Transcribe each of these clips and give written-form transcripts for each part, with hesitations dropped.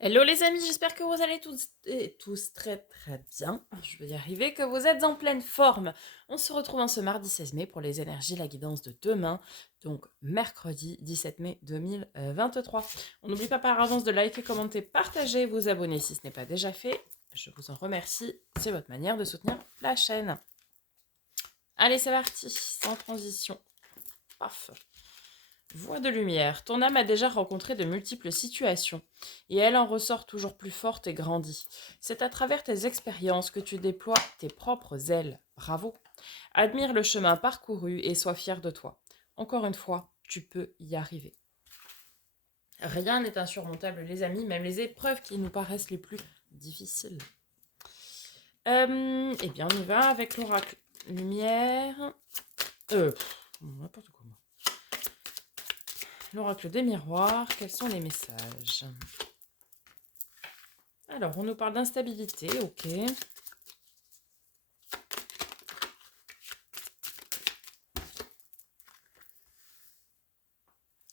Hello les amis, j'espère que vous allez tous et tous très très bien. Je vais y arriver, que vous êtes en pleine forme. On se retrouve en ce mardi 16 mai pour les énergies, la guidance de demain, donc mercredi 17 mai 2023. On n'oublie pas par avance de liker, commenter, partager, vous abonner si ce n'est pas déjà fait. Je vous en remercie, c'est votre manière de soutenir la chaîne. Allez, c'est parti, sans transition. Paf. Voix de lumière, ton âme a déjà rencontré de multiples situations, et elle en ressort toujours plus forte et grandie. C'est à travers tes expériences que tu déploies tes propres ailes. Bravo. Admire le chemin parcouru et sois fier de toi. Encore une fois, tu peux y arriver. Rien n'est insurmontable, les amis, même les épreuves qui nous paraissent les plus difficiles. Eh bien, on y va avec l'oracle lumière. N'importe quoi. L'oracle des miroirs, quels sont les messages? Alors, on nous parle d'instabilité, ok.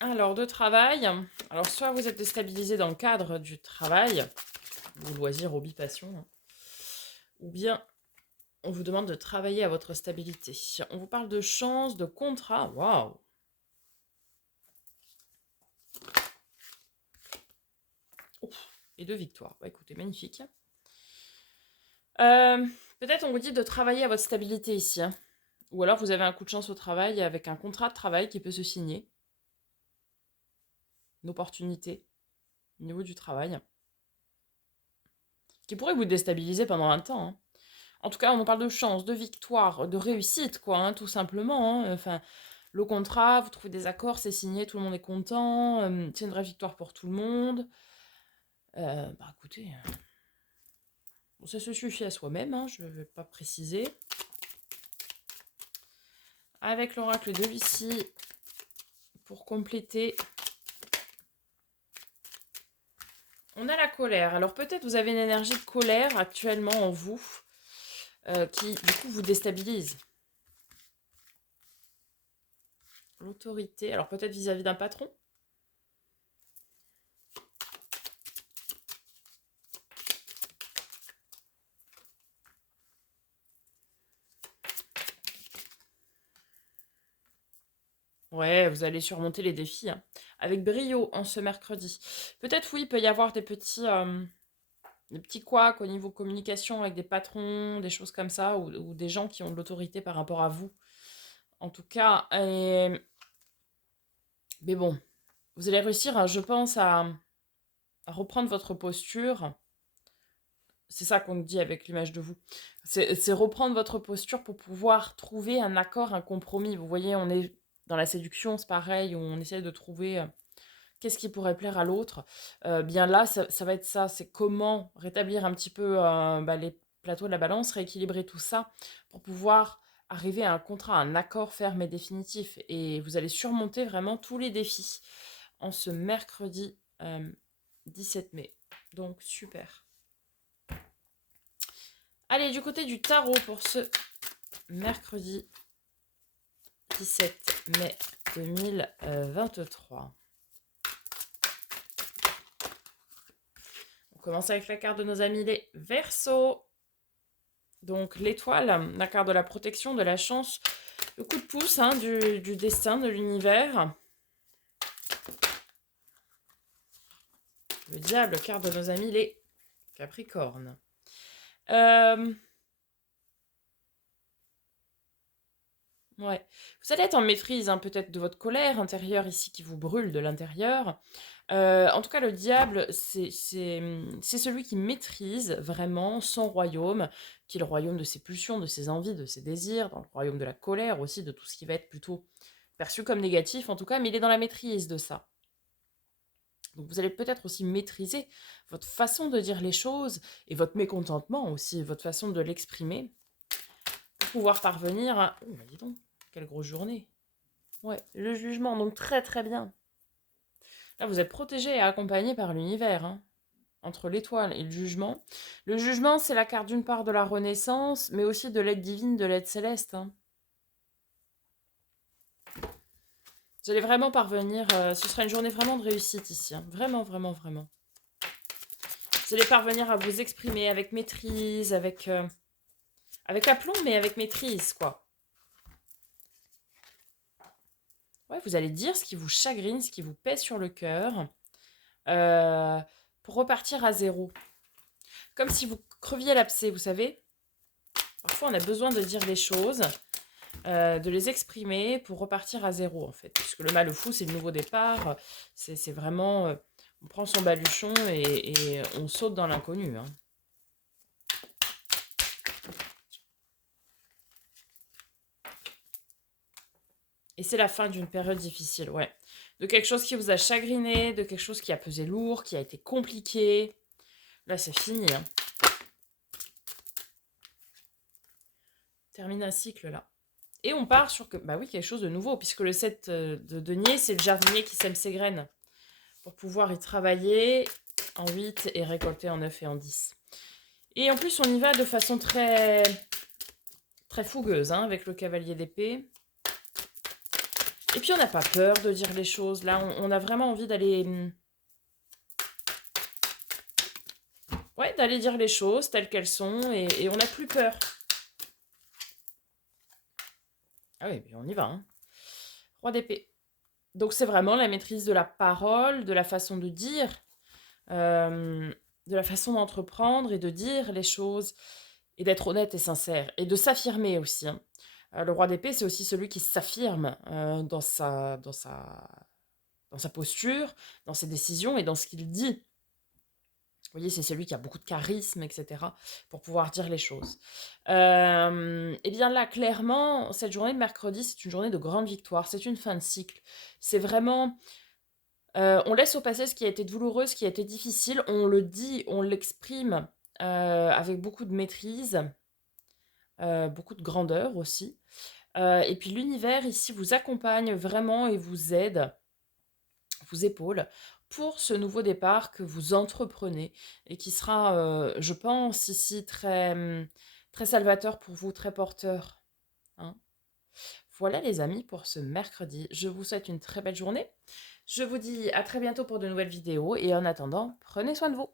Alors, de travail. Alors, soit vous êtes déstabilisé dans le cadre du travail, ou loisir, hobby, passion, hein, ou bien on vous demande de travailler à votre stabilité. On vous parle de chance, de contrat, waouh. Et de victoire. Bah, écoutez, magnifique. Peut-être on vous dit de travailler à votre stabilité ici, hein. Ou alors vous avez un coup de chance au travail avec un contrat de travail qui peut se signer. Une opportunité au niveau du travail. Qui pourrait vous déstabiliser pendant un temps, hein. En tout cas, on parle de chance, de victoire, de réussite, quoi, hein, tout simplement, hein. Enfin, le contrat, vous trouvez des accords, c'est signé, tout le monde est content, c'est une vraie victoire pour tout le monde. Bah écoutez, bon, ça se suffit à soi-même, hein, je ne vais pas préciser. Avec l'oracle de Lucie, pour compléter, on a la colère. Alors peut-être vous avez une énergie de colère actuellement en vous, qui du coup vous déstabilise. L'autorité, alors peut-être vis-à-vis d'un patron. Ouais, vous allez surmonter les défis, hein, avec brio en ce mercredi. Peut-être oui, il peut y avoir des petits couacs au niveau communication avec des patrons, des choses comme ça, ou des gens qui ont de l'autorité par rapport à vous. En tout cas, mais bon, vous allez réussir, hein, je pense, à reprendre votre posture. C'est ça qu'on dit avec l'image de vous. C'est reprendre votre posture pour pouvoir trouver un accord, un compromis. Vous voyez, on est dans la séduction, c'est pareil, où on essaie de trouver qu'est-ce qui pourrait plaire à l'autre. Bien là, ça va être ça, c'est comment rétablir un petit peu les plateaux de la balance, rééquilibrer tout ça pour pouvoir arriver à un contrat, à un accord ferme et définitif. Et vous allez surmonter vraiment tous les défis en ce mercredi 17 mai. Donc super. Allez, du côté du tarot pour ce mercredi 17 mai 2023. On commence avec la carte de nos amis les Verseaux. Donc l'étoile, la carte de la protection, de la chance, le coup de pouce, hein, du destin, de l'univers. Le diable, carte de nos amis les Capricornes. Ouais. Vous allez être en maîtrise, hein, peut-être de votre colère intérieure ici qui vous brûle de l'intérieur. En tout cas, le diable, c'est celui qui maîtrise vraiment son royaume, qui est le royaume de ses pulsions, de ses envies, de ses désirs, dans le royaume de la colère aussi, de tout ce qui va être plutôt perçu comme négatif en tout cas, mais il est dans la maîtrise de ça. Donc vous allez peut-être aussi maîtriser votre façon de dire les choses et votre mécontentement aussi, votre façon de l'exprimer, pour pouvoir parvenir à... Oh, bah dis donc, quelle grosse journée. Ouais, le jugement, donc très très bien. Là, vous êtes protégé et accompagné par l'univers, hein, entre l'étoile et le jugement. Le jugement, c'est la carte d'une part de la renaissance, mais aussi de l'aide divine, de l'aide céleste, hein. Vous allez vraiment parvenir, ce sera une journée vraiment de réussite ici, hein. Vraiment, vraiment, vraiment. Vous allez parvenir à vous exprimer avec maîtrise, avec aplomb, mais avec maîtrise, quoi. Ouais, vous allez dire ce qui vous chagrine, ce qui vous pèse sur le cœur, euh, pour repartir à zéro. Comme si vous creviez l'abcès, vous savez. Parfois, on a besoin de dire les choses, de les exprimer pour repartir à zéro, en fait. Puisque le mal fou, c'est le nouveau départ. C'est vraiment... on prend son baluchon et on saute dans l'inconnu, hein. Et c'est la fin d'une période difficile, ouais. De quelque chose qui vous a chagriné, de quelque chose qui a pesé lourd, qui a été compliqué. Là, c'est fini, hein. Termine un cycle, là. Et on part sur bah oui, quelque chose de nouveau, puisque le 7 de denier, c'est le jardinier qui sème ses graines pour pouvoir y travailler en 8 et récolter en 9 et en 10. Et en plus, on y va de façon très, très fougueuse, hein, avec le cavalier d'épée. Et puis, on n'a pas peur de dire les choses. Là, on a vraiment envie d'aller... Ouais, d'aller dire les choses telles qu'elles sont, et on n'a plus peur. Ah oui, mais on y va, hein. Roi d'épée. Donc, c'est vraiment la maîtrise de la parole, de la façon de dire, de la façon d'entreprendre et de dire les choses, et d'être honnête et sincère, et de s'affirmer aussi, hein. Le roi d'épée, c'est aussi celui qui s'affirme dans sa posture, dans ses décisions et dans ce qu'il dit. Vous voyez, c'est celui qui a beaucoup de charisme, etc., pour pouvoir dire les choses. Et bien là, clairement, cette journée de mercredi, c'est une journée de grande victoire, c'est une fin de cycle. C'est vraiment... on laisse au passé ce qui a été douloureux, ce qui a été difficile, on le dit, on l'exprime avec beaucoup de maîtrise, beaucoup de grandeur aussi. Et puis l'univers ici vous accompagne vraiment et vous aide, vous épaule pour ce nouveau départ que vous entreprenez et qui sera, je pense, ici très salvateur pour vous, très porteur, hein. Voilà les amis pour ce mercredi. Je vous souhaite une très belle journée. Je vous dis à très bientôt pour de nouvelles vidéos et en attendant, prenez soin de vous.